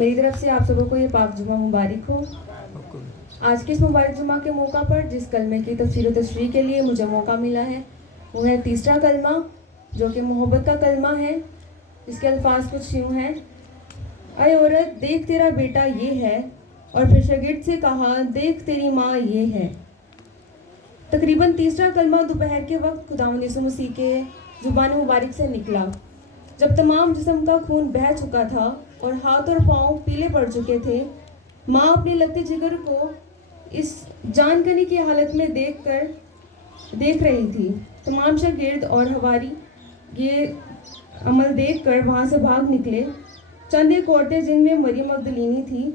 میری طرف سے آپ سبوں کو یہ پاک جمعہ مبارک ہو۔ آج کے اس مبارک جمعہ کے موقع پر جس کلمے کی تفسیر و تشریح کے لیے مجھے موقع ملا ہے وہ ہے تیسرا کلمہ، جو کہ محبت کا کلمہ ہے، جس کے الفاظ کچھ یوں ہیں: اے عورت دیکھ تیرا بیٹا یہ ہے، اور پھر شاگرد سے کہا دیکھ تیری ماں یہ ہے۔ تقریباً تیسرا کلمہ دوپہر کے وقت خداوند یسوع مسیح کے زبان مبارک سے نکلا، جب تمام جسم کا خون بہہ چکا تھا اور ہاتھ اور پاؤں پیلے پڑ چکے تھے۔ ماں اپنے لگتے جگر کو اس جان کنی کی حالت میں دیکھ رہی تھی۔ تمام شاگرد اور حواری یہ عمل دیکھ کر وہاں سے بھاگ نکلے۔ چند ایک عورتیں، جن میں مریم مگدلینی تھی،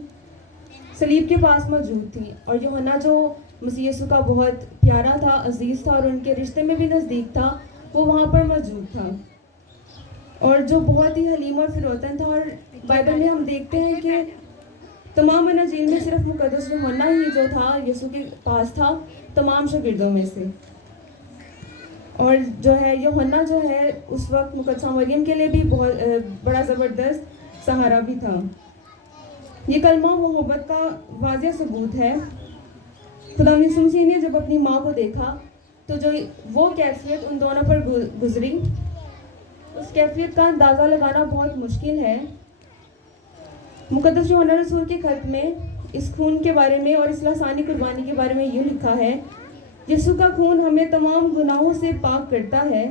صلیب کے پاس موجود تھی، اور یوحنا جو مسیح یسوع کا بہت پیارا تھا، عزیز تھا اور ان کے رشتے میں بھی نزدیک تھا، وہ وہاں پر موجود تھا، اور جو بہت ہی حلیم اور فروتن تھا۔ اور بائبل میں ہم دیکھتے ہیں کہ تمام اناجیل میں صرف مقدس یوحنا ہی جو تھا یسوع کے پاس تھا تمام شاگردوں میں سے۔ اور جو ہے یوحنا جو ہے اس وقت مقدسہ مریم کے لیے بھی بہت بڑا زبردست سہارا بھی تھا۔ یہ کلمہ محبت کا واضح ثبوت ہے۔ خدا یسوع مسیح نے جب اپنی ماں کو دیکھا تو جو وہ کیفیت ان دونوں پر گزری، اس کیفیت کا اندازہ لگانا بہت مشکل ہے۔ مقدس یوحنا رسول کے خط میں اس خون کے بارے میں اور اس لسانی قربانی کے بارے میں یوں لکھا ہے: یسوع کا خون ہمیں تمام گناہوں سے پاک کرتا ہے۔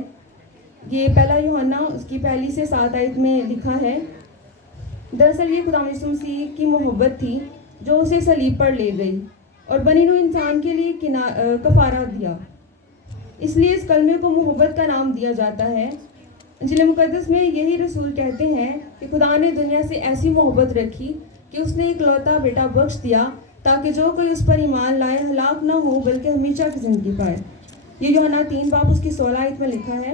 یہ پہلا یوحنا اس کی 1 سے 7 آیت میں لکھا ہے۔ دراصل یہ خدا یسوع مسیح کی محبت تھی جو اسے صلیب پر لے گئی اور بنی نوع انسان کے لیے کفارہ دیا۔ اس لیے اس کلمے کو محبت کا نام دیا جاتا ہے۔ انجیل مقدس میں یہی رسول کہتے ہیں کہ خدا نے دنیا سے ایسی محبت رکھی کہ اس نے اکلوتا بیٹا بخش دیا تاکہ جو کوئی اس پر ایمان لائے ہلاک نہ ہو بلکہ ہمیشہ کی زندگی پائے۔ یہ یوحنا 3 باب اس کی 16 آیت میں لکھا ہے۔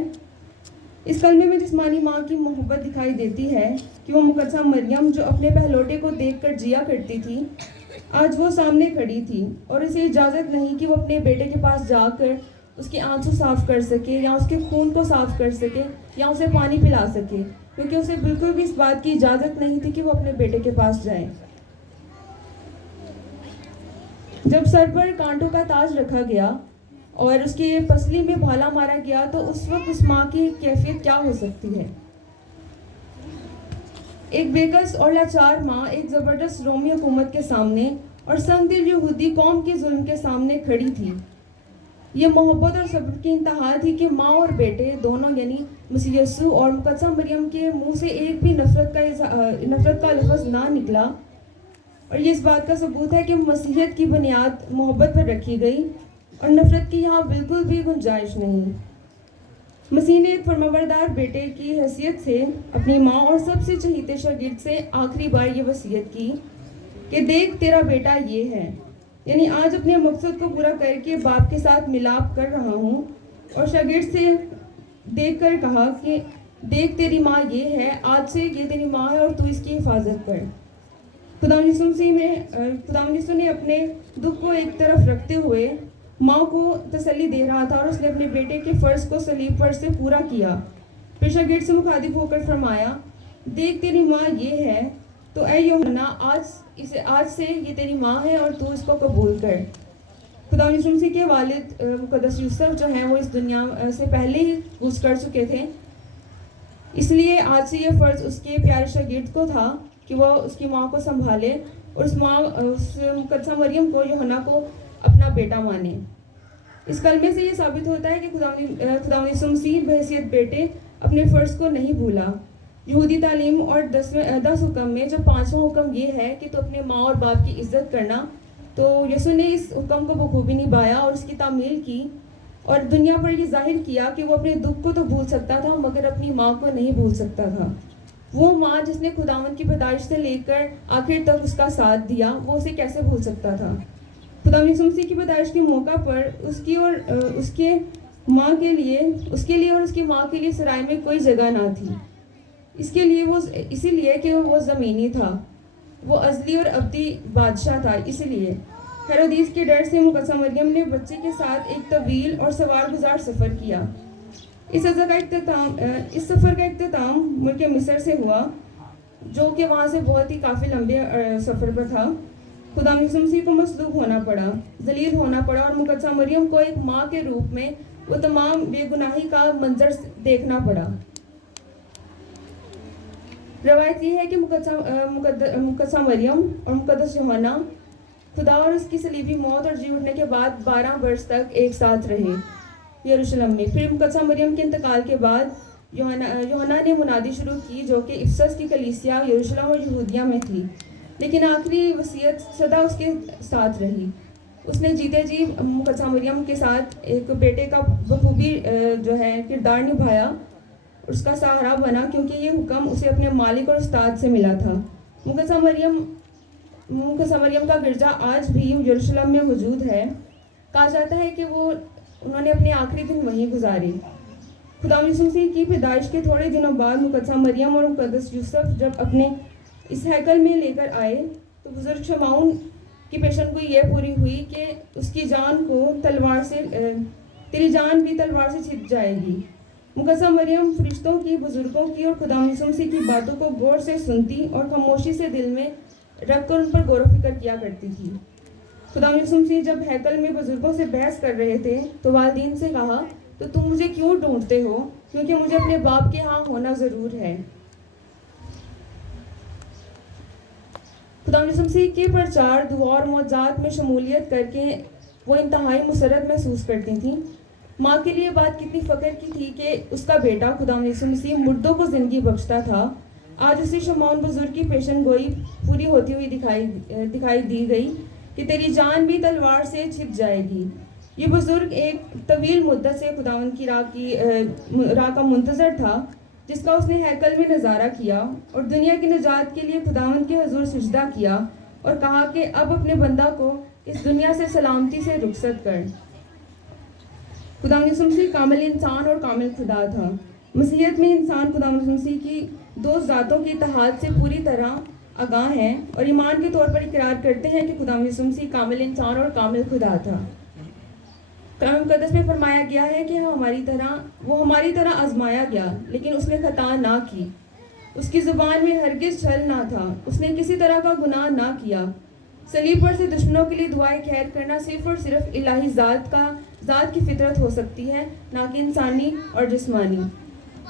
اس کلمے میں جسمانی ماں کی محبت دکھائی دیتی ہے کہ وہ مقدسہ مریم جو اپنے پہلوٹے کو دیکھ کر جیا کرتی تھی، آج وہ سامنے کھڑی تھی اور اسے اجازت نہیں کہ وہ اپنے بیٹے کے پاس جا کر اس کے آنسو صاف کر سکے یا اس کے خون کو صاف کر سکے یا اسے پانی پلا سکے، کیونکہ اسے بالکل بھی اس بات کی اجازت نہیں تھی کہ وہ اپنے بیٹے کے پاس جائے۔ جب سر پر کانٹوں کا تاج رکھا گیا اور اس کی پسلی میں بھالا مارا گیا تو اس وقت اس ماں کی کیفیت کیا ہو سکتی ہے؟ ایک بےکس اور لاچار ماں ایک زبردست رومی حکومت کے سامنے اور سنگ دل یہودی قوم کے ظلم کے سامنے کھڑی تھی۔ یہ محبت اور صبر کی انتہا تھی کہ ماں اور بیٹے دونوں یعنی مسیح یسوع اور مقدسہ مریم کے منہ سے ایک بھی نفرت کا لفظ نہ نکلا، اور یہ اس بات کا ثبوت ہے کہ مسیحیت کی بنیاد محبت پر رکھی گئی اور نفرت کی یہاں بالکل بھی گنجائش نہیں۔ مسیح نے ایک فرمانبردار بیٹے کی حیثیت سے اپنی ماں اور سب سے چہیتے شاگرد سے آخری بار یہ وصیت کی کہ دیکھ تیرا بیٹا یہ ہے، یعنی آج اپنے مقصد کو پورا کر کے باپ کے ساتھ ملاپ کر رہا ہوں، اور شاگرد سے دیکھ کر کہا کہ دیکھ تیری ماں یہ ہے، آج سے یہ تیری ماں ہے اور تو اس کی حفاظت کر۔ خدا یسوع نے اپنے دکھ کو ایک طرف رکھتے ہوئے ماں کو تسلی دے رہا تھا اور اس نے اپنے بیٹے کے فرض کو صلیب پر سے پورا کیا۔ پھر شاگرد سے مخاطب ہو کر فرمایا دیکھ تیری ماں یہ ہے، تو اے یوحنا آج سے یہ تیری ماں ہے اور تو اس کو قبول کر۔ خدا یسوع مسیح کے والد مقدس یوسف جو ہیں وہ اس دنیا سے پہلے ہی کوچ کر چکے تھے، اس لیے آج سے یہ فرض اس کے پیارے شاگرد کو تھا کہ وہ اس کی ماں کو سنبھالے اور اس مقدسہ مریم کو یوحنا کو اپنا بیٹا مانے۔ اس کلمے سے یہ ثابت ہوتا ہے کہ خدا یسوع مسیح بحیثیت بیٹے اپنے فرض کو نہیں بھولا۔ یہودی تعلیم اور 10 حکم میں جب 5واں حکم یہ ہے کہ تو اپنے ماں اور باپ کی عزت کرنا، تو یسوع نے اس حکم کو بخوبی نبھایا اور اس کی تعمیل کی اور دنیا پر یہ ظاہر کیا کہ وہ اپنے دکھ کو تو بھول سکتا تھا مگر اپنی ماں کو نہیں بھول سکتا تھا۔ وہ ماں جس نے خداوند کی پیدائش سے لے کر آخر تک اس کا ساتھ دیا، وہ اسے کیسے بھول سکتا تھا؟ خدا یسوع مسیح کی پیدائش کے موقع پر اس کے اور اس کی ماں کے لیے سرائے میں کوئی جگہ نہ تھی، اسی لیے کہ وہ زمینی تھا، وہ ازلی اور ابدی بادشاہ تھا۔ اسی لیے ہیرودیس کے ڈر سے مقدسہ مریم نے بچے کے ساتھ ایک طویل اور سوار گزار سفر کیا۔ اس سفر کا اختتام ملک مصر سے ہوا جو کہ وہاں سے بہت ہی کافی لمبے سفر پر تھا. خدا مسیح کو مصلوب ہونا پڑا, ذلیل ہونا پڑا, اور مقدسہ مریم کو ایک ماں کے روپ میں وہ تمام بے گناہی کا منظر دیکھنا پڑا. روایت یہ ہے کہ مقدسہ مریم اور مقدس یوحنا خدا اور اس کی صلیبی موت اور جی اٹھنے کے بعد 12 برس تک ایک ساتھ رہے یروشلم میں. پھر مقدسہ مریم کے انتقال کے بعد یوحنا نے منادی شروع کی, جو کہ افسس کی کلیسیا یروشلم اور یہودیہ میں تھی, لیکن آخری وصیت سدا اس کے ساتھ رہی. اس نے جیتے جی مقدسہ مریم کے ساتھ ایک بیٹے کا بخوبی جو ہے کردار نبھایا, اس کا سہارا بنا, کیونکہ یہ حکم اسے اپنے مالک اور استاد سے ملا تھا. مقدسہ مریم کا گرجا آج بھی یروشلم میں موجود ہے. کہا جاتا ہے کہ انہوں نے اپنے آخری دن وہیں گزارے. خدا مسیح کی پیدائش کے تھوڑے دنوں بعد مقدسہ مریم اور مقدس یوسف جب اپنے اس ہیکل میں لے کر آئے تو بزرگ شمعون کی پیشن گوئی یہ پوری ہوئی کہ اس کی جان کو تیری جان بھی تلوار سے چھپ جائے گی. مقدسہ مریم فرشتوں کی, بزرگوں کی اور خدا مسیح کی باتوں کو غور سے سنتی اور خاموشی سے دل میں رکھ کر ان پر غور و فکر کیا کرتی تھی. خدا مسیح جب ہیکل میں بزرگوں سے بحث کر رہے تھے تو والدین سے کہا, تو تم مجھے کیوں ڈھونڈتے ہو, کیونکہ مجھے اپنے باپ کے ہاں ہونا ضرور ہے. خدا مسیح کے پرچار, دعا اور معجزات میں شمولیت کر کے وہ انتہائی مسرت محسوس کرتی تھیں. ماں کے لیے بات کتنی فخر کی تھی کہ اس کا بیٹا خدا مسیح مردوں کو زندگی بخشتا تھا. آج اسی شمعون بزرگ کی پیشن گوئی پوری ہوتی ہوئی دکھائی دی گئی کہ تیری جان بھی تلوار سے چھپ جائے گی. یہ بزرگ ایک طویل مدت سے خداوند کی راہ کا منتظر تھا, جس کا اس نے ہیکل میں نظارہ کیا اور دنیا کی نجات کے لیے خداوند کے حضور سجدہ کیا اور کہا کہ اب اپنے بندہ کو اس دنیا سے سلامتی سے رخصت کر. خدا مسیح کامل انسان اور کامل خدا تھا. مسیحیت میں انسان خدا مسیح کی دو ذاتوں کے اتحاد سے پوری طرح آگاہ ہیں اور ایمان کے طور پر اقرار کرتے ہیں کہ خدا مسیح کامل انسان اور کامل خدا تھا. کلام مقدس میں فرمایا گیا ہے کہ وہ ہماری طرح آزمایا گیا, لیکن اس نے خطا نہ کی. اس کی زبان میں ہرگز چھل نہ تھا, اس نے کسی طرح کا گناہ نہ کیا. صلیب پر سے دشمنوں کے لیے دعائیں خیر کرنا صرف اور صرف الہی ذات کی فطرت ہو سکتی ہے, نہ کہ انسانی اور جسمانی.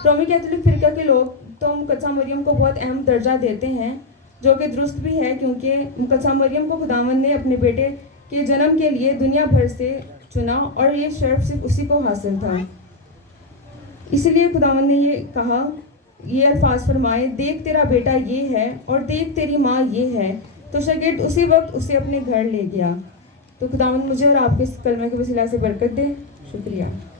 رومی کیتھولک فرقہ کے لوگ تو مقدسہ مریم کو بہت اہم درجہ دیتے ہیں, جو کہ درست بھی ہے, کیونکہ مقدسہ مریم کو خداوند نے اپنے بیٹے کے جنم کے لیے دنیا بھر سے چنا اور یہ شرف صرف اسی کو حاصل تھا. اسی لیے خداوند نے یہ الفاظ فرمائے, دیکھ تیرا بیٹا یہ ہے اور دیکھ تیری ماں یہ ہے. تو شاگرد اسی وقت اسے اپنے گھر لے گیا. تو خداوند مجھے اور آپ کے اس کلمے کے وسیلہ سے برکت دے. شکریہ.